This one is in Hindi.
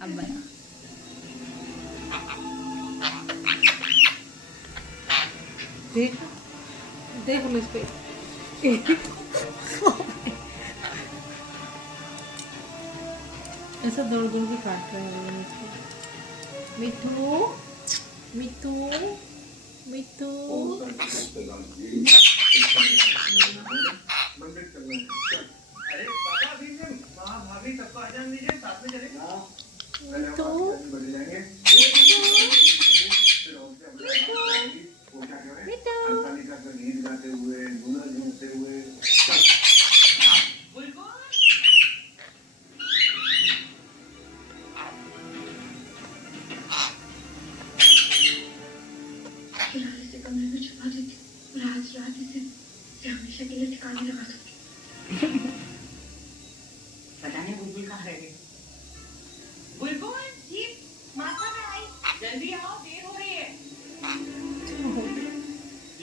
अब बना। देख देख लो इसको। ऐसा दौड़ दौड़ के काट रहा है इसको। मिट्टू मिट्टू मिट्टू। भाभी सबको आ जाने दीजिए, साथ में चले। मिट्टू गीत गाते हुए गुना झूमते हुए से कमरे में छुपा देती और आज रात इसे हमेशा के लिए ठिकाने लगा दूंगी। पता नहीं बुलबुल कहाँ रह गई। बुलबुल जी, माता में आई, जल्दी आओ।